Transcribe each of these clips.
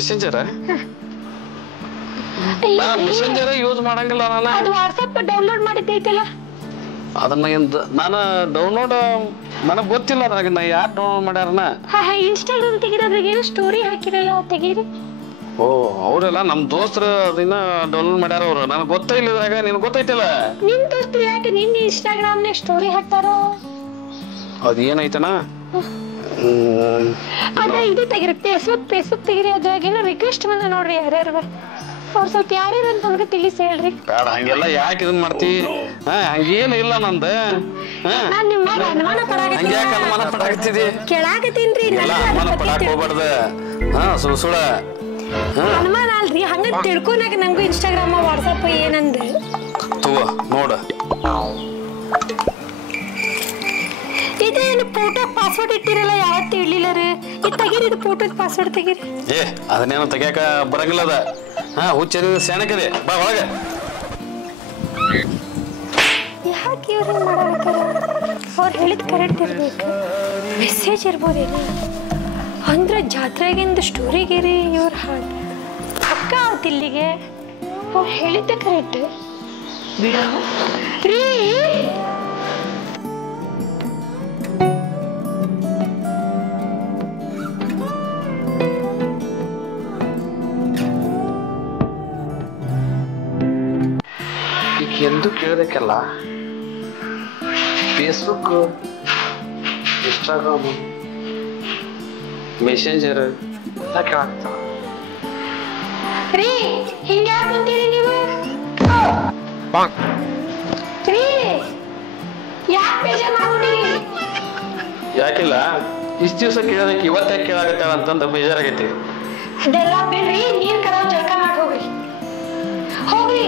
Messenger messenger use ಮಾಡಂಗಿಲ್ಲ ನಾನು. ಅದು ವಾಟ್ಸಪ್ ಡೌನ್ಲೋಡ್ ಮಾಡಿದ್ದೈತಲ್ಲ ಅದನ್ನ ನಾನು ಡೌನ್ಲೋಡ್ ನನಗೆ ಗೊತ್ತಿಲ್ಲ ಅದ್ರಾಗ ನಾ ಯಾರು ಡೌನ್ಲೋಡ್ ಮಾಡ್ಯಾರನ. ಇನ್ಸ್ಟಾಗ್ರಾಮ್ ತೆಗಿರೋದ್ರಾಗ ಏನೋ ಸ್ಟೋರಿ ಹಾಕಿರಲ್ಲ ತೆಗೀರಿ. ಓ ಅವರೆಲ್ಲ ನಮ್ಮ ದೋಸ್ತರು ಅದನ್ನ ಡೌನ್ಲೋಡ್ ಮಾಡ್ಯಾರ ಅವ್ರು. ನನಗೆ ಗೊತ್ತೇ ಇಲ್ಲ ಇದ್ರಾಗ. ನಿನಗೆ ಗೊತ್ತೈತಲ್ಲ ನಿಮ್ ದೋಸ್ತರು ಯಾಕೆ ನಿನ್ನ ಇನ್ಸ್ಟಾಗ್ರಾಮ್ನಾಗ ಸ್ಟೋರಿ ಹಾಕ್ತಾರೋ? ಅದು ಏನೈತನ ಅದ ಇದು ತೆಗಿರಿ ಫೇಸ್ಬುಕ್ ತೆಗಿರಿ. ಅದ್ರಾಗ ಏನೋ ರಿಕ್ವೆಸ್ಟ್ ಬಂದ ನೋಡ್ರಿ ಯಾರ್ಯಾರು ಅವ್ರು ಸ್ವಲ್ಪ ಯಾರ್ಯಾರು ಅಂತ ನಮ್ಗೆ ತಿಳಿಸಿ ಹೇಳ್ರಿ. ಬೇಡ ಹಂಗೆಲ್ಲ ಯಾಕೆ ಇದನ್ನ ಮಾಡ್ತಿ? ಹಂಗೇನು ಇಲ್ಲ ನಂದ. ನಾನ್ ನಿಮ್ಮ ಅನುಮಾನ ಪಡಾಕತ್ತಿದಿ ಕೇಳಾಕತ್ತೀನ್ರಿ. ಅನುಮಾನ ಪಡಾಕ್ ಹೋಗ್ಬಾರ್ದ. ಸುಳ ಅನುಮಾನ ಅಲ್ರಿ ಹಂಗ ತಿಳ್ಕೊನಾಗ ನಂಗೂ ಇನ್ಸ್ಟಾಗ್ರಾಮ್ ವಾಟ್ಸಪ್ ಏನಂದ ತಗೋ ನೋಡ. ಇದೇನು ಫೋಟೋ ಪಾಸ್ವರ್ಡ್ ಇಟ್ಟಿರಲ್ಲ ಯಾವತ್ತು ಇರ್ಲಿಲ್ಲ ರೀ. ಇದು ತೆಗೀರಿ, ಇದು ಫೋಟೋದ ಪಾಸ್ವರ್ಡ್ ತೆಗೀರಿ. ಅದನ್ನೇನು ತೆಗಿಯಾಕ ಬರಂಗಿಲ್ಲ ಅದ. ಹುಚ್ಚ ಸೆಣಕದೆ ಬಾ ಒಳಗೆ. ಯಾಕೆ ಇವ್ರು ಮಾಡಾಕತ್ತಾರ? ಅವ್ರು ಹೇಳಿದ್ ಕರೆಕ್ಟ್ ಇರ್ಬೇಕು. ಮೆಸೇಜ್ ಇರ್ಬೋದೇನು ಅಂದ್ರೆ ಜಾತ್ರೆಗಿಂದ ಸ್ಟೋರಿಗಿರಿ ಇವ್ರು ಹಾಗೆ ಪಕ್ಕ ಆವತ್ತು ಇಲ್ಲಿಗೆ ಅವ್ರು ಹೇಳಿದ್ದೆ ಕರೆಕ್ಟ್ ರೀ. ಎಂದು ಕೇಳಬೇಕಲ್ಲ. ಫೇಸ್ಬುಕ್, ಇನ್ಸ್ಟಾಗ್ರಾಮ್, ಮೆಸೆಂಜರ್ ಯಾಕೆ ಆಗ್ತಾವ ರೀ? ಹಿಂಗ್ಯಾಕೆ ಕುಂತೀರಿ ನೀವು? ರೀ ಯಾಕೆ ಬೇಜಾರು ಮಾಡ್ಬಿಟ್ಟಿರಿ? ಯಾಕಿಲ್ಲ ಇಷ್ಟು ದಿವಸ ಕೇಳೋದಕ್ಕೆ ಇವತ್ತೇ ಕೇಳಾಗತ್ತೇಳ ಅಂತಂದು ಬೇಜಾರಾಗೈತಿ. ಅದೆಲ್ಲ ಬಿಡ್ರಿ, ನೀರ್ ಕರ ಜಳಕ ಮಾಡಿ ಹೋಗ್ರಿ ಹೋಗ್ರಿ.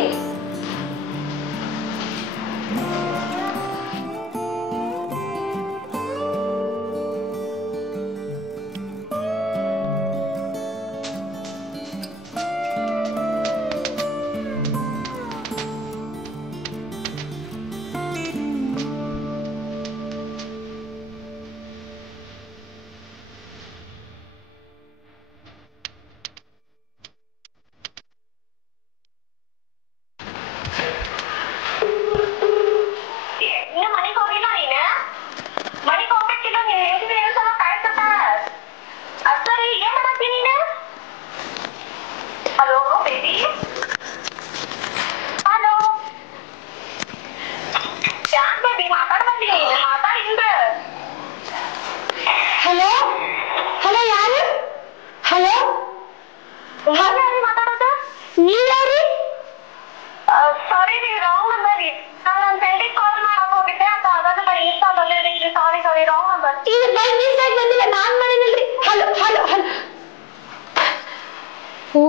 ಹಲೋ ಹಲೋ ಯಾರು? ಹಲೋ ಮಾತಾಡೋದು ನೀವ್ ಯಾರು? ಸಾರಿ ರೀ, ರಾಂಗ್ ನಂಬರ್ ರೀ. ನಾನು ನನ್ನ ಫ್ರೆಂಡಿಗೆ ಕಾಲ್ ಮಾಡಕ್ ಹೋಗಿದ್ದೆ ಅಂತ ಅದಾದ ಇನ್ಸ್ಟಾಲ್ ಬಂದಿದ್ರಿ. Sorry wrong number. ಇದು ಬಂದ್ ಮಿಸ್ಟಾಗಿ ಬಂದಿಲ್ಲ, ನಾನ್ ಮಾಡಿನಿಲ್ರಿ. Hello hello hello. ಓ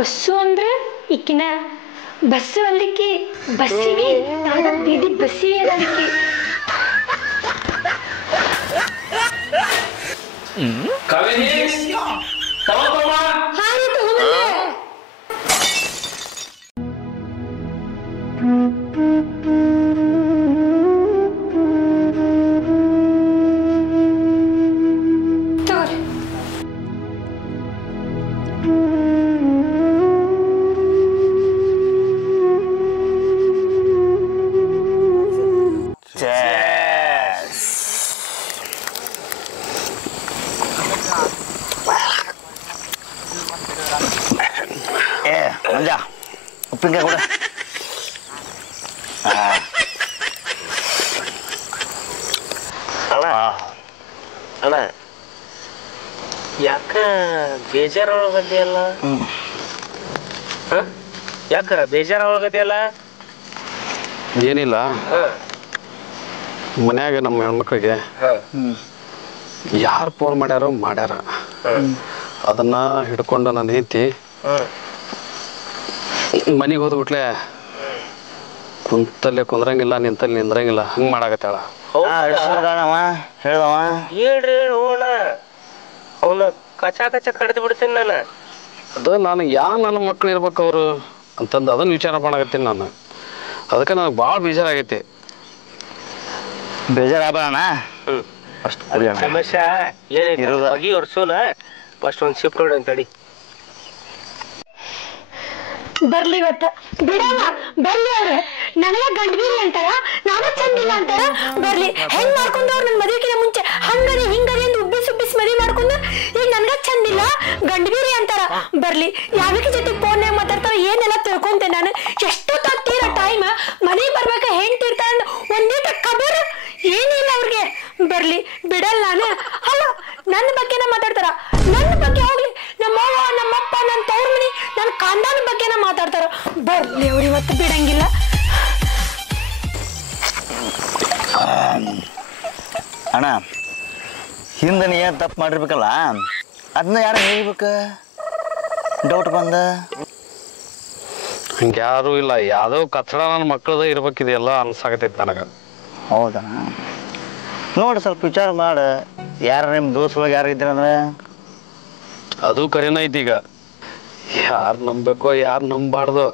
ಬಸ್ಸು ಅಂದ್ರೆ ಇಕ್ಕಿನ ಬಸ್ಸು ಅಲ್ಲಿಕ್ಕಿ ಬಸ್ಸಿಗೆ ನಾನು ಬೀದಿ ಬಸ್ಸಿಗೆ ಅದಕ್ಕೆ ಉಪ್ಪಿನಕಾಯಿ ಕೂಡ ಅಣ್ಣ ಅಣ್ಣ ಯಾಕ ಬೇಜಾರೊಳಗದೆಯಲ್ಲ? ಯಾಕ ಬೇಜಾರೊಳಗದೆಯಲ್ಲ? ಏನಿಲ್ಲ, ಮನ್ಯಾಗ ನಮ್ಮ ಹೆಣ್ಮಕ್ಳಿಗೆ ಯಾರು ಫೋನ್ ಮಾಡ್ಯಾರ ಅದನ್ನ ಹಿಡ್ಕೊಂಡು ನಾನು ಹೆಂಡತಿ ಮನೆಗೆ ಹೋದ್ಬಿಟ್ಲೆ ಕುಂತಲ್ಲೇ ಕುಂದ್ರಂಗಿಲ್ಲ, ನಿಂತಲ್ಲಿ ನಿಂದ್ರಂಗಿಲ್ಲ, ಹಂಗೆ ಮಾಡಾಕತ್ತಾಳ. ಹೇಳ್ದವ ಹೇಳ್ರಿ ಹೋಣ, ಅವನ ಕಚಾ ಕಡ್ದು ಬಿಡ್ತೀನಿ ನಾನು. ಅದು ನಾನು ನನ್ನ ಮಕ್ಳು ಇರ್ಬೇಕು ಅವರು ಅಂತಂದು ಅದನ್ನು ವಿಚಾರ ಮಾಡಾಕತ್ತೀನಿ ನಾನು. ಅದಕ್ಕೆ ನನಗೆ ಭಾಳ ಬೇಜಾರಾಗೈತಿ. ಬೇಜಾರಾಗಣ ಅಷ್ಟು ಸಮಸ್ಯೆ ಏನಿರೋದು ಅಗಿ ವರ್ಷೋನ ಫಸ್ಟ್ ಒಂದು ಶಿಫ್ಟ್ ಹೊಡಿ ಅಂತಡಿ. ಬರ್ಲಿ ಇವತ್ತ ಬಿಡಮ್ಮ ಬರ್ಲಿ ಅವ್ರೆ ನನಗ ಗಂಡ್ಬೀರಿ ಅಂತಾರ ನಾನು ಚಂದಿಲ್ಲ ಅಂತಾರ ಬರ್ಲಿ ಹೆಂಗ್ ಮಾಡ್ಕೊಂಡವ್ರು ನನ್ ಮದುವೆಗಿನ ಮುಂಚೆ ಹಂಗರಿ ಹಿಂಗರಿ ಅಂತ ಉಬ್ಬಿಸ್ ಮದುವೆ ಮಾಡ್ಕೊಂಡ ಈಗ ನನ್ಗ ಚಂದಿಲ್ಲ ಗಂಡ್ಬೀರಿ ಅಂತಾರ ಬರ್ಲಿ ಯಾವಕ್ಕೆ ಜೊತೆ ಫೋನ್ಯಾಗ ಮಾತಾಡ್ತಾರ ಏನೆಲ್ಲ ತಿಳ್ಕೊಂತೆ ನಾನು ಎಷ್ಟು ತತ್ತೀರ ಟೈಮ್ ಮನೆಗೆ ಬರ್ಬೇಕ ಹೆಂಡ್ತಿರ್ತಾರ ಒಂದೀಟ ಕಬರ್ ಏನಿಲ್ಲ ಅವ್ರಿಗೆ ಬರ್ಲಿ ಬಿಡಲ್ಲ ನಾನು ಅಲ್ಲ ನನ್ನ ಬಗ್ಗೆನ ಮಾತಾಡ್ತಾರ ನನ್ನ ಬಗ್ಗೆ ಹೋಗ್ಲಿ ನಮ್ಮವ್ವ ನಮ್ಮಪ್ಪ ನನ್ನ ತವ್ರ ಮನಿ ನನ್ನ ಕಾಂದಾನ ಬಗ್ಗೆನ ಮಾತಾಡ್ತಾರ ಬರ್ಲಿ ಅವ್ರು ಇವತ್ತು ಬಿಡಂಗಿಲ್ಲ ಅಣ್ಣ ಹಿಂದೆ ನೀ ಏನು ತಪ್ಪು ಮಾಡಿರ್ಬೇಕಲ್ಲ ಅದನ್ನ ಯಾರು ಹೇಳ್ಬೇಕು ಡೌಟ್ ಬಂದ ಹಂಗೆ ಯಾರು ಇಲ್ಲ ಯಾವುದೋ ಕಚ್ಚಡ ನನ್ನ ಮಕ್ಕಳದ ಇರ್ಬೇಕಿದೆಲ್ಲ ಅನ್ಸಾಕತೈತಿ ನನಗೆ ಹೌದಾ ನೋಡಿ ಸ್ವಲ್ಪ ವಿಚಾರ ಮಾಡು ಯಾರು ನಿಮ್ಮ ದೋಸ್ತೊಳಗೆ ಯಾರು ಇದ್ದೀರಂದ್ರೆ ಅದು ಕರೆನ ಐತಿ ಈಗ ಯಾರು ನಂಬಬೇಕೋ ಯಾರು ನಂಬಾರ್ದು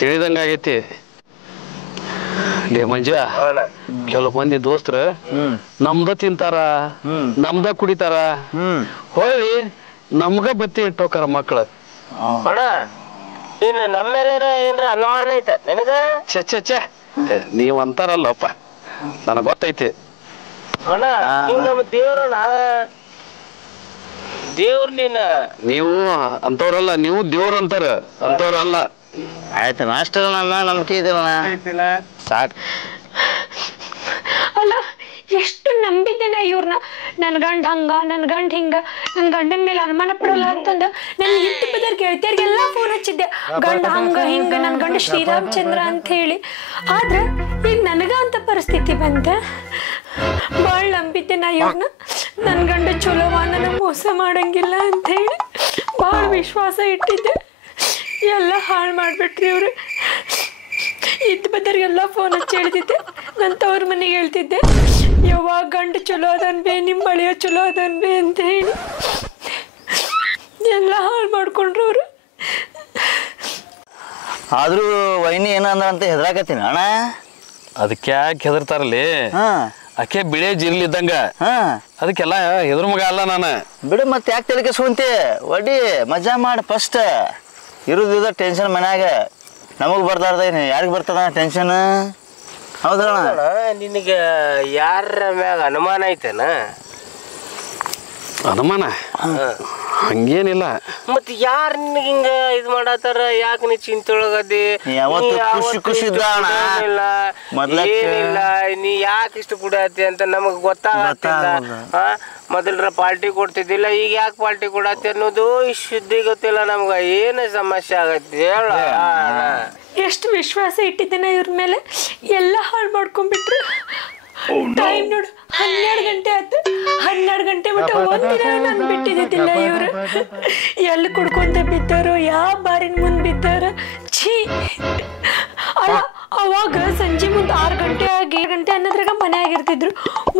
ತಿಳಿದಂಗಾಗೈತಿ ಲೇ ಮಂಜ ಕೆಲವು ಮಂದಿ ದೋಸ್ತರು ನಮ್ದ ತಿಂತಾರ ನಮ್ದ ಕುಡಿತಾರ ಹೋಗಿ ನಮ್ಗ ಬತ್ತಿ ಇಟ್ಟೋಕಾರ ಮಕ್ಳು ಅಣ್ಣ ಇನ್ನು ನಮ್ಮ ಏನ್ರ ಅನುಮಾನ ಐತ ನಿನಗ ಛೆ ನೀವ್ ಅಂತಾರಲ್ಲಪ್ಪ ನನಗ್ ಗೊತ್ತೈತಿ ಅಣ್ಣ ನೀವು ನಮ್ಮ ದೇವ್ರಣ್ಣ ದೇವ್ರ ನೀನ ನೀವು ಅಂತವ್ರಲ್ಲ ನೀವು ದೇವ್ರ ಅಂತಾರ ಅಂತವ್ರಲ್ಲ ಆಯ್ತು ಅಷ್ಟೇ ನನ್ನ ನಂಬಿಕೆ ಇದೆಯಲ್ಲ ಸಾಕು ಅಲ್ಲ ಎಷ್ಟು ನಂಬಿದ್ದೇನೆ ಇವ್ರನ್ನ ನನ್ ಗಂಡ ಹಂಗ ನನ್ ಗಂಡ ಹಿಂಗ ನನ್ ಗಂಡನ ಮೇಲೆ ಅನುಮಾನ ಪಡೋಲ್ಲ ಅಂತಂದ ನನ್ ಇಂటి ಬದರ್ ಗೆಳತಿಯರಿಗೆಲ್ಲ ಫೋನ್ ಹಚ್ಚಿದ್ದೆ ಗಂಡ ಹಂಗ ಹಿಂಗ ನನ್ ಗಂಡ ಶ್ರೀರಾಮಚಂದ್ರ ಅಂತ ಹೇಳಿ ಆದ್ರ ಈಗ ನನಗ ಅಂತ ಪರಿಸ್ಥಿತಿ ಬಂತ ಬಾಳ ನಂಬಿದ್ದೆ ನಾ ಇವ್ರನ್ನ ನನ್ ಗಂಡ ಚಲೋವ ನನಗೆ ಮೋಸ ಮಾಡಂಗಿಲ್ಲ ಅಂತ ಹೇಳಿ ಬಾಳ ವಿಶ್ವಾಸ ಇಟ್ಟಿದ್ದೆ ಎಲ್ಲ ಹಾಳು ಮಾಡ್ಬಿಟ್ರಿ ಇವ್ರು ಇದ್ದ ಬದರಿಗೆಲ್ಲ ಫೋನ್ ಹಚ್ಚಿ ಹೇಳ್ತಿದ್ದೆ ನನ್ನ ತವ್ರ ಮನೆಗೆ ಹೇಳ್ತಿದ್ದೆ ಯಾವಾಗ ಗಂಡು ಚಲೋ ಅದನ್ಬೇ ನಿಮ್ಮ ಮಳೆಯೋ ಚಲೋ ಅದನ್ಬೇ ಅಂತ ಹೇಳಿ ಎಲ್ಲ ಹಾಳು ಮಾಡ್ಕೊಂಡ್ರು ಅವರು ಆದ್ರೂ ವೈನಿ ಏನಂದ್ರ ಅಂತ ಹೆದರಾಕತ್ತೀನಿ ಅಣ್ಣ ಅದಕ್ಕೆ ಯಾಕೆ ಹೆದರ್ತಾರಲ್ಲಿ ಆಕೆ ಬಿಳೆ ಜಿರ್ಲಿದ್ದಂಗ ಅದಕ್ಕೆಲ್ಲ ಹೆದ್ರ ಮಗ ಅಲ್ಲ ನಾನು ಬಿಡು ಮತ್ತೆ ಯಾಕೆ ತಲೆ ಕೆಸ್ಕೊಂತಿ ಒಡಿ ಮಜಾ ಮಾಡಿ ಫಸ್ಟ್ ಇರೋದಿದ ಟೆನ್ಷನ್ ಮನ್ಯಾಗ ನಮಗ್ ಬರ್ತಾರ್ದ ಯಾರಿಗೆ ಬರ್ತದ ಟೆನ್ಷನ್ ಹೌದಣ್ಣ ನಿನಗ ಯಾರ ಮ್ಯಾಗ ಅನುಮಾನ ಐತೇನ ಅನುಮಾನ ಹಂಗೇನಿಲ್ಲ ಮತ್ ಯಾರ ನಿನಗ ಹಿಂಗ ಇದ್ ಮಾಡತ್ತಾರ ಯಾಕ ನೀ ಚಿಂತೊಳಗದಿ ಖುಷಿ ಇದ್ದ ಅಣ್ಣ ಏನಿಲ್ಲ ನೀ ಯಾಕೆ ಇಷ್ಟು ಕುಡಿಯತ್ತಿ ಅಂತ ನಮಗ್ ಗೊತ್ತಾಗತ್ತಿಲ್ಲ ಮೊದಲ್ರ ಪಾರ್ಟಿ ಕೊಡ್ತಿದ್ದಿಲ್ಲ ಈಗ ಯಾಕೆ ಪಾರ್ಟಿ ಕೊಡತ್ತಿ ಅನ್ನೋದು ಶುದ್ಧಿ ಗೊತ್ತಿಲ್ಲ ನಮ್ಗ ಏನ ಸಮಸ್ಯೆ ಆಗತ್ತೆ ಹೇಳ ಎಷ್ಟು ವಿಶ್ವಾಸ ಇಟ್ಟಿದ್ದೇನೆ ಇವ್ರ ಮೇಲೆ ಎಲ್ಲ ಹಾಳು ಮಾಡ್ಕೊಂಡ್ಬಿಟ್ರು ಟೈಮ್ ನೋಡು 12 ಗಂಟೆ ಆಯ್ತು 12 ಗಂಟೆ ಬಿಟ್ಟು ಒಂದಿನ ನಾನು ಬಿಟ್ಟಿದ್ದಿಲ್ಲ ಇವ್ರು ಎಲ್ಲಿ ಕುಡ್ಕೊಂತ ಬಿದ್ದಾರೋ ಯಾವ ಬಾರಿನ ಮುಂದೆ ಬಿದ್ದಾರ ಛೀ ಅಲ್ಲ ಅವಾಗ ಸಂಜೆ ಮುಂದೆ 6 ಗಂಟೆ ಆಗಿ 7 ಗಂಟೆ ಅನ್ನೋದ್ರಾಗ ಮನೆ ಆಗಿರ್ತಿದ್ರು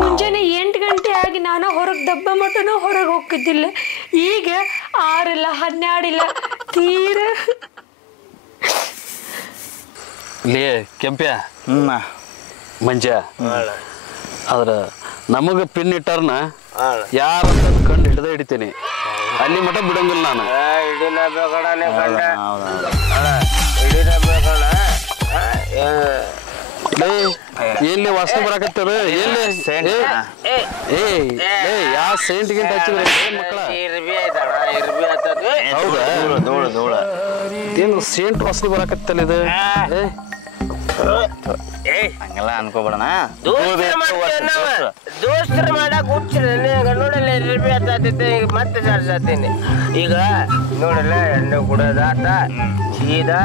ಮುಂಜಾನೆ 8 ಗಂಟೆ ಆಗಿ ನಾನು ಹೊರಗೆ ದಬ್ಬ ಮಟನೂ ಹೊರಗೆ ಹೋಗ್ತಿದ್ದಿಲ್ಲ ಈಗ 6 ಇಲ್ಲ 12 ಇಲ್ಲ ತೀರ ಲೇ ಕೆಂಪ್ಯ ಮಂಜ ಆದ್ರ ನಮಗ ಪಿನ್ ಇಟ್ಟಾರನ ಯಾರಂತ ಕಂಡು ಹಿಡ್ದ ಹಿಡಿತೀನಿ ಅಲ್ಲಿ ಮಠ ಬಿಡಂಗಿಲ್ಲ ನಾನು ಹಿಡಿನ ಬೇಕಣನೆ ಕಂಡ ಹಿಡಿನ ಬೇಕಣ ಎಲ್ಲಿ ವಾಸನೆ ಬರಾಕತ್ತದ ಎಲ್ಲಿ ಯಾವ ಸೆಂಟ್ ಗಿಂಟ್ ಹಚ್ಚಿದ್ರೆ ಮಕ್ಕಳ ಇರ್ಬಿ ಆಯ್ತಣ ಇರ್ಬಿ ಆಯ್ತದ ಹೌದಾ ಏನು ಸೆಂಟ್ ವಾಸನೆ ಬರಾಕತ್ತಲ್ಲ ಇದು ಹಂಗೆಲ್ಲ ಅನ್ಕೋಬೇಡಣ ದೋಸ್ತರ ಮಾಡಕ್ ಹುಚ್ಚಿರಲಿ ನೋಡಲ್ಲ ಇರ್ಬಿ ಆತೈತೆ ಈಗ ಮತ್ತೆ ಸಾರ್ಸಾತೀನಿ ಈಗ ನೋಡಲ್ಲ ಎಣ್ಣೆ ಕುಡೋದಾತ ಸೀದಾ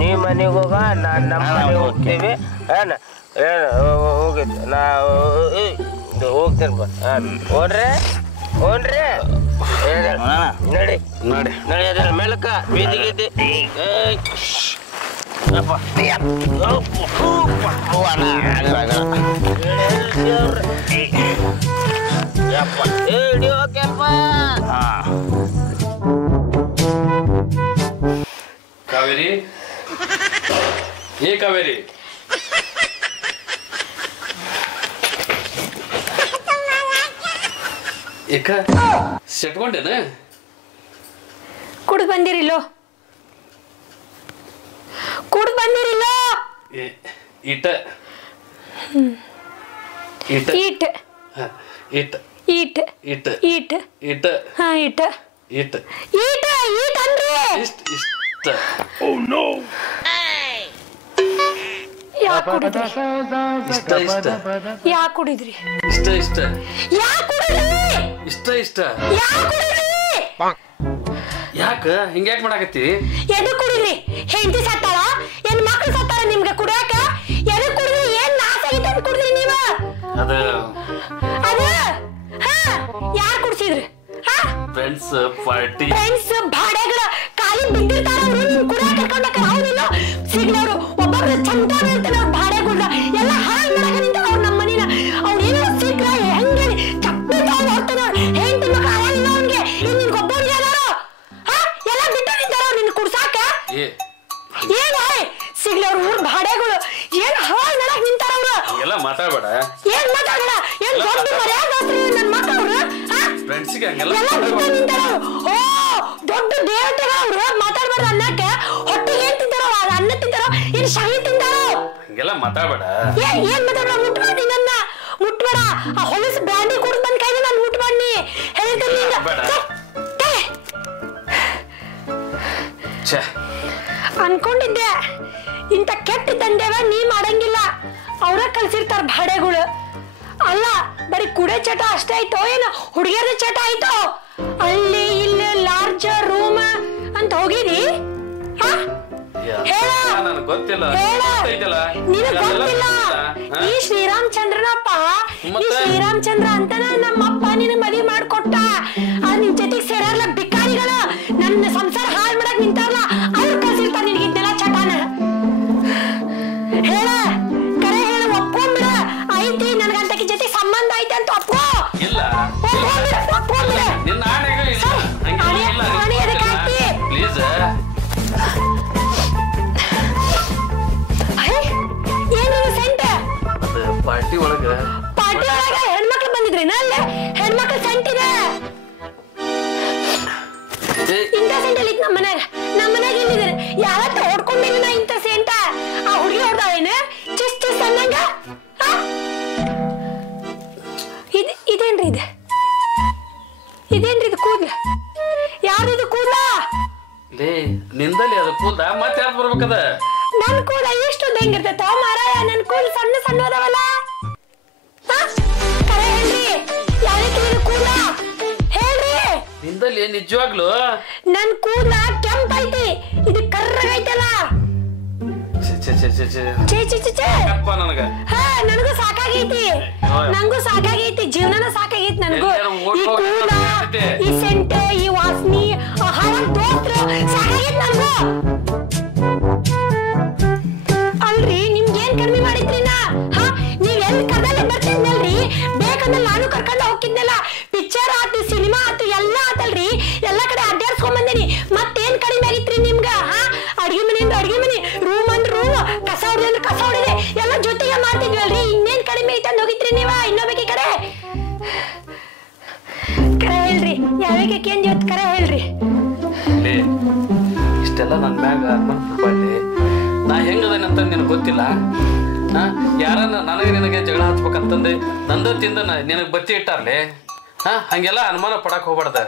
ನೀ ಮನೆಗೆ ಹೋಗ ನಾನು ನಮ್ಮ ಮನೆಗೆ ಹೋಗ್ತೀವಿ ಏನ ಹೋಗಿತ್ತು ನಾ ಹೋಗ್ತೀನಿ ಬಾ ಓಡ್ರಿ ನಡಿ ನೋಡಿ ನಡಿ ಅದ್ರ ಮೆಲಕ ಬೀದಿಗಿದ್ದಿ ಕಾವೇರಿ ಏ ಕಾವೇರಿ ಏಕ ಸೆಟ್ಕೊಂಡೇನ ಕುಡ್ದು ಬಂದಿರಿಲ್ಲೋ ಇಟ ಇಟ eat it eat it eat it ಹಾ ಈಟ್ ಇಟ್ ಈಟ್ ಈಟ್ ಅನ್ರಿ ಇಷ್ಟ ಯಾಕೆ ಕುಡಿದ್ರಿ ಇಷ್ಟ ಯಾಕೆ ಕುಡಿದ್ರಿ ಇಷ್ಟ ಯಾಕೆ ಕುಡಿದ್ರಿ ಇಷ್ಟ ಯಾಕೆ ಕುಡಿದ್ರಿ ಯಾಕ ಹಿಂಗ್ಯಾಕ್ ಮಾಡಾಕತ್ತಿ ಎದು ಕುಡಿದ್ರಿ ಹೆಂಡತಿ ಸತ್ತಾಳ ಏನ್ ಮಕ್ಳು ಸತ್ತಾಳ ನಿಮ್ಗೆ ಕುಡಿಯಾಕ ಎದು ಕುಡಿದ್ರಿ ಏನ್ ನಾಶ ಆಗೈತೆ ಅಂತ ಕುಡಿದ್ರಿ ನೀವ ಅದ ಅದ ಹಾ ಯಾರು ಕುಡ್ಸಿದ್ರಿ ಹಾ ಫ್ರೆಂಡ್ಸ್ ಪಾರ್ಟಿ ಫ್ರೆಂಡ್ಸ್ ಭಾಡೆಗಳ ಕಾಲಿ ಬಿದ್ದಿರ್ತಾರ ಅವ್ರು ನಿಮ್ ಕುಡಿಯಾಕ ಕರ್ಕೊಂಡಾಕ ಹೌದಿಲ್ಲ ಸಿಗ್ಲವ್ರು ಒಬ್ಬೊಬ್ರು ಚಂದ ಇರ್ತಾರ ಅವ್ರ ಭಾಡೆಗಳ ಎಲ್ಲ ಹಾಳು ಮಾಡಾಕ ನಿಂತಾರ ಅವ್ರ ನಮ್ಮ ಮನಿನ ಅವ್ರು ಏನೋ ಸಿಗ್ಲ ಹೆಂಗೆ ಚಪ್ಪಿ ತಗೊಂಡ್ ಹೋಗ್ತಾನ ಹೆಂಡತಿ ಮಕ್ಳು ಆಗಿಲ್ಲ ಅವ್ನಿಗೆ ಇನ್ ನಿನ್ ಒಬ್ಬೊಬ್ರಿಗೆ ಅದಾರ ಹಾ ಎಲ್ಲ ಬಿಟ್ಟು ನಿಂತಾರ ಅವ್ರು ನಿನ್ ಕುಡ್ಸಾಕ ಏನ ಸಿಗ್ಲವ್ರು ಊರ್ ಭಾಡೆಗಳು ಏನ್ ಹಾಳು ಮಾಡಾಕ ನಿಂತಾರ ಅವ್ರು ಎಲ್ಲ ಮಾತಾಡ್ಬೇಡ ಏನ್ ಮಾತಾಡೋಣ ಏನ್ ದೊಡ್ಡ ಮರ್ಯಾದಸ್ತ್ರಿ ನನ್ ಮಕ್ಕಳು ಫ್ರೆಂಡ್ಸ್ಗೆ ಹಂಗೆಲ್ಲ ಎಲ್ಲ ಬಿಟ್ಟು ನಿಂತಾರ ಓ ದೊಡ್ಡ ದೇವತೆಗಳು ಅವ್ರು ಮಾತಾಡ್ಬಾರ್ದು ಅನ್ನಕ್ಕೆ ಹೊಟ್ಟಿಗೆ ಏನ್ ತಿಂತಾರೋ ಅನ್ನ ತಿಂತಾರೋ ಏನ್ ಶಾಹಿ ತಿಂತಾರೋ ಹಂಗೆಲ್ಲ ಮಾತಾಡ್ಬೇಡ ಏನ್ ಮಾತಾಡ ಮುಟ್ಬೇಡಿ ನನ್ನ ಮುಟ್ಬೇಡ ಆ ಹೊಲಸು ಬ್ರ್ಯಾಂಡಿ ಕುಡ್ದು ಬಂದ್ ಕೈಲಿ ನಾನು ಮುಟ್ಬೇಡಿ ಹೇಳ್ತೀನಿ ಅನ್ಕೊಂಡಿದ್ದೆ ಇಂಥ ಕೆಟ್ಟ ದಂಧೆವ ನೀ ಮಾಡಂಗಿಲ್ಲ ಅವ್ರ ಕಲ್ಸಿರ್ತಾರ ಭಾಡೆಗಳು ಅಲ್ಲ ಬರೀ ಕುಡೆ ಚಟ ಅಷ್ಟೇ ಆಯ್ತೋ ಏನು ಹುಡುಗಿಯರ ಚಟ ಆಯ್ತೋ ಅಲ್ಲಿ ಇಲ್ಲಿ ಲಾರ್ಜ್ ರೂಮ್ ಅಂತ ಹೋಗಿದಿ ನನಗೆ ಗೊತ್ತಿಲ್ಲ ನಿನಗ್ ಗೊತ್ತಿಲ್ಲ ನೀ ಶ್ರೀರಾಮಚಂದ್ರನಪ್ಪ ನೀ ಶ್ರೀರಾಮಚಂದ್ರ ಅಂತಾನ ನಮ್ಮಪ್ಪ ನಿನ್ ಮದ್ವಿ ಮಾಡ್ಕೊಟ್ಟ ನಿನ್ ಜೊತೆಗೆ ಸೇರಾರ್ಲ ಬಿಕಾರಿಗಳು ನನ್ನ ಸಂಸಾರ ಹಾಳು ಮಾಡಕ್ ನಿಂತಾರಲ್ಲ ಅವ್ರು ಕಳ್ಸಿರ್ತಾರ ನಿನಗೆ ಇದನ್ನೆಲ್ಲ ಚಟಾನ ಹೇಳ ಕರೆ ಹೇಳ ಒಪ್ಕೊಂಡ್ಬಿಡ ಐತಿ ನನ್ಗಂತಕಿ ಜೊತೆ ಸಂಬಂಧ ಐತೆ ಅಂತ ಒಪ್ಕೋ ಇಲ್ಲ ಒಪ್ಕೊಂಡ್ಬಿಡ ನಿನ್ನ ಆಣೆಗೂ ಇಲ್ಲ ಆಣೆ ಎದಕ್ಕೆ ಹಾಕ್ತಿ ಪ್ಲೀಸ್ ಏನಿದು ಸೆಂಟ್ ಪಾರ್ಟಿ ಒಳಗ ಹೆಣ್ಮಕ್ಳು ಬಂದಿದ್ರೇನ ಅಲ್ಲೇ ಹೆಣ್ಮಕ್ಳು ಸೆಂಟ್ ಇದೆ ಇಂಥ ಸೆಂಟ್ ಅಲ್ಲಿ ನಮ್ಮ ಮನ್ಯಾಗ ಇಲ್ಲಿದ್ದಾರೆ ಯಾವತ್ತ ಹೊಡ್ಕೊಂಡಿರಿ ನಾ ಇಂಥ ಸೆಂಟ ಆ ಹುಡುಗಿ ಹೊಡ್ದಾವೇನ ಚಿಸ್ ಅನ್ನಂಗ ಇದೇನ್ರಿ ಇದು ಕೂದ್ಲ ಯಾರಿದು ಕೂದ್ಲ ನಿಂದಲ್ಲಿ ಅದು ಕೂದ ಮತ್ತೆ ಯಾವ್ದು ಬರ್ಬೇಕದ ನನ್ ಕೂದ ಎಷ್ಟೊಂದು ಹೆಂಗಿರ್ತೈತ ಮಾರಾಯ ನನ್ ಕೂದ ಸಣ್ಣ ಸಣ್ಣ ಅದಾವಲ್ಲ ಕರೆ ಹೇಳ್ರಿ ಯಾವಕ್ಕೆ ಕೂದ ಹೇಳ್ರಿ ನಿಂದಲ್ಲಿ ನಿಜವಾಗ್ಲು ನನ್ ಕೂದ ಕೆಂಪ್ ಐತಿ ಇದು ಕರ್ರಗೈತಲ್ಲ ನನಗ ಹಾ ನನಗೂ ಸಾಕಾಗೈತಿ ನಂಗೂ ಸಾಕಾಗೈತಿ ಜೀವನನ ಸಾಕಾಗೈತಿ ನನಗೂ ಈ ಕೂದ ಈ ಸೆಂಟ್ ಈ ವಾಸನಿ ದೋಸ್ತ್ರ ಸಾಕಾಗೈತಿ ನನಗೂ ಅಲ್ರಿ ನಿಮ್ಗೇನ್ ಕಡಿಮೆ ಮಾಡಿದ್ರಿ ನಾ ಹಾ ನೀವ್ ಎಲ್ಲಿ ಕರ್ದಲ್ಲಿ ಬರ್ತಿದ್ನಲ್ರಿ ಬೇಕಂದ್ರೆ ನಾನು ಕರ್ಕೊಂಡ ಹೋಗಿದ್ನಲ್ಲ ಪಿಕ್ಚರ್ ಆತು ಸಿನಿಮಾ ಆತು ಎಲ್ಲ ಆತಲ್ರಿ ಎಲ್ಲಾ ಕಡೆ ಅಡ್ಡಾಡ್ಸ್ಕೊಂಡ್ ಬಂದೇನಿ ಮತ್ತೇನ್ ಕಡಿಮೆ ಆಗಿತ್ರಿ ನಿಮ್ಗ ಹಾ ಅಡ್ಗೆ ಮನೆಯಿಂದ ಅಡ್ಗೆ ಮನೆ ರೂಮ್ ಅಂದ್ರ ರೂಮ್ ಕಸ ಹೊಡೆದ್ರೆ ಕಸ ಹೊಡೆದೆ ಎಲ್ಲ ಜೊತೆಗೆ ಮಾಡ್ತಿದ್ವಲ್ರಿ ಇನ್ನೇನ್ ಕಡಿಮೆ ಐತಂದ್ ಹೋಗಿದ್ರಿ ನೀವ ಇನ್ನೊಬ್ಬಕಿ ಕರೆ ಹೇಳ್ರಿ ಯಾವಾಗ ಏನ್ ಜೊತೆ ಕರೆ ಹೇಳ್ರಿ ಇಷ್ಟೆಲ್ಲ ನನ್ನ ಮ್ಯಾಗ ಅನ್ಕೊಂಡ್ಬಿಡ್ಬಾರ್ದು ನಾ ಹೆಂಗದೇನಂತ ನಿನಗೆ ಗೊತ್ತಿಲ್ಲ ಯಾರನ್ನ ನನಗೆ ನಿನಗೆ ಜಗಳ ಹಚ್ಬೇಕಂತಂದು ನಂದ ತಿಂದ ನಿನಗೆ ಬತ್ತಿ ಇಟ್ಟಾರ್ಲಿ ಹಂಗೆಲ್ಲ ಅನುಮಾನ ಪಡಕ್ ಹೋಗ್ಬಾರ್ದ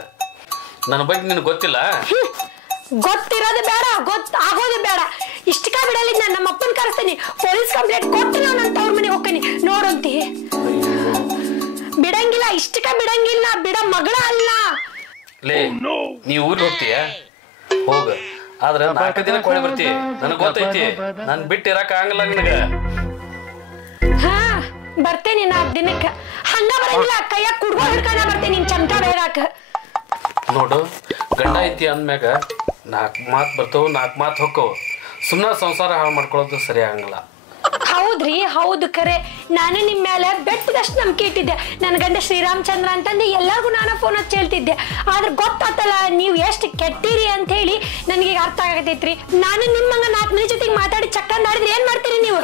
ನನ್ನ ಬಗ್ಗೆ ನಿನಗೆ ಗೊತ್ತಿಲ್ಲ ಗೊತ್ತಿರೋದು ಬೇಡ ಆಗೋದು ಬೇಡ ಇಷ್ಟಕ ಬಿಡಲಿ ನಾನು ನಮ್ಮ ಅಪ್ಪನ ಕರೆಸ್ತೀನಿ ಪೊಲೀಸ್ ಕಂಪ್ಲೇಂಟ್ ಕೊಟ್ಟು ನಾನು ಅಂತ ಅವ್ರ ಮನೆಗೆ ಹೋಗ್ತೀನಿ ನೋಡಂತಿ ಬಿಡಂಗಿಲ್ಲ ಇಷ್ಟಕ ಬಿಡಂಗಿಲ್ಲ ಬಿಡ ಮಗಳ ಅಲ್ಲ ನೀ ಊರಿಗೆ ಹೋಗ್ತೀಯ ಹೋಗ ಆದ್ರೆ 4 ದಿನ ಕೊಳ್ಳಿ ಬರ್ತಿ ನನಗೆ ಗೊತ್ತೈತಿ ನಾನು ಬಿಟ್ಟು ಇರಕ್ ಆಗಲ್ಲ ನಿನಗ ಹಾ ಬರ್ತೇನೆ 4 ದಿನಕ್ಕೆ ಹಂಗ ಬರಂಗಿಲ್ಲ ಕೈಯಾಗ ಕುಡ್ಕೊಂಡು ಹಿಡ್ಕೊಂಡ ಬರ್ತೇನೆ ನಿನ್ ಚಮಟ ಬೇರಾಕ ನೋಡು ಗಂಡ ಐತಿ ಅಂದ್ಮ್ಯಾಗ 4 ಮಾತು ಬರ್ತಾವ 4 ಮಾತು ಹೊಕ್ಕವ ಸುಮ್ಮನೆ ಸಂಸಾರ ಹಾಳು ಮಾಡ್ಕೊಳ್ಳೋದು ಸರಿ ಆಗಂಗಿಲ್ಲ ಹೌದ್ರಿ ಹೌದು ಕರೆ ನಾನು ನಿಮ್ ಮೇಲೆ ಬೆಟ್ಟದಷ್ಟು ನಂಬಿಕೆ ಇಟ್ಟಿದ್ದೆ ನನ್ನ ಗಂಡ ಶ್ರೀರಾಮಚಂದ್ರ ಅಂತಂದು ಎಲ್ಲರಿಗೂ ನಾನು ಫೋನ್ ಹಚ್ಚಿ ಹೇಳ್ತಿದ್ದೆ ಆದ್ರೆ ಗೊತ್ತಾತಲ್ಲ ನೀವು ಎಷ್ಟು ಕೆಟ್ಟಿರಿ ಅಂತ ಹೇಳಿ ನನಗೆ ಅರ್ಥ ಆಗತೈತ್ರಿ ನಾನು ನಿಮ್ಮಂಗ 4 ಮಂದಿ ಜೊತೆಗೆ ಮಾತಾಡಿ ಚಕ್ಕಂದಾಡಿದ್ರೆ ಏನ್ ಮಾಡ್ತೀರಿ ನೀವು